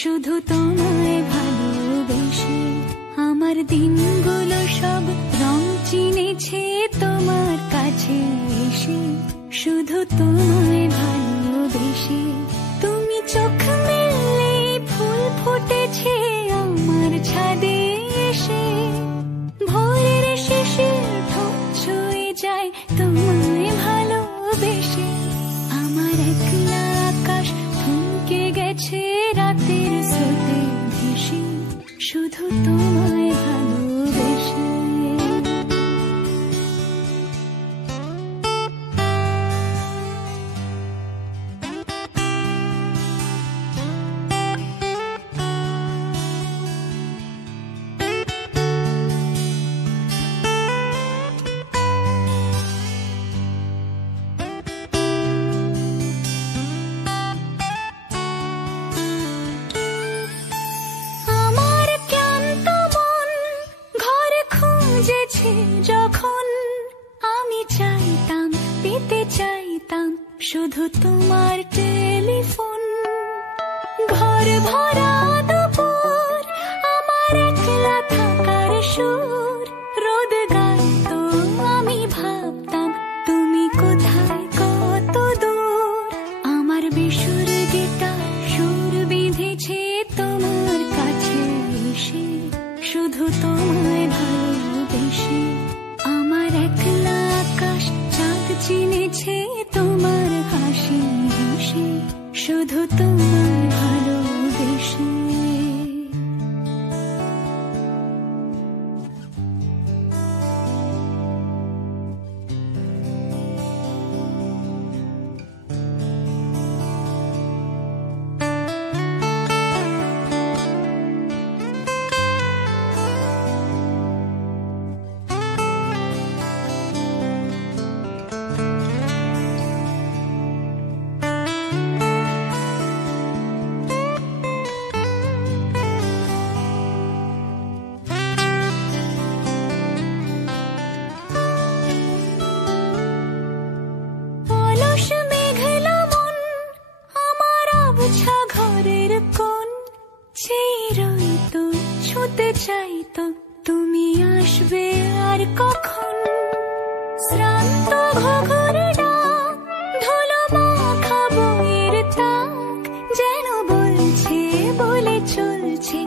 শুধু তোমায় ভালোবেসে। আমার দিনগুলো সব রং চিনেছে তোমার কাছে এসে, শুধু তোমায় ভালোবেসে। তুমি চোখ মেললে ফুল ফুটেছে আমার ছাদে এসে, ভোরের শিশির ঠোঁট ছুঁয়ে যায় তোমায় ভালোবেসে। আমার একলা আকাশ থমকে গেছে রাতের স্রোতে ভেসে, শুধু তোমায় ভালোবেসে। যখন আমি চাইতাম, পেতে চাইতাম শুধু তোমার টেলিফোন। ঘর ভরা দুপুর, আমার একলা থাকার সুর, রোদ গাইতো আমি ভাবতাম তুমি কোথায় কত দূর। আমার বেসুর গিটার সুর বিঁধেছে তোমার কাছে এসে, শুধু তোমায় ভালোবেসে। আমার একলা আকাশ চাঁদ চিনেছে তোমার হাসি হেসে, শুধু তোমায় ভালোবেসে। ঘরের কোণ চেয়ে রইতো, ছুঁতে চাইতো তুমি আসবে আর কখন। শ্রান্ত ঘুঘুর ডাক, ধুলো মাখা বইয়ের তাক, যেন বলছে বলে চলছে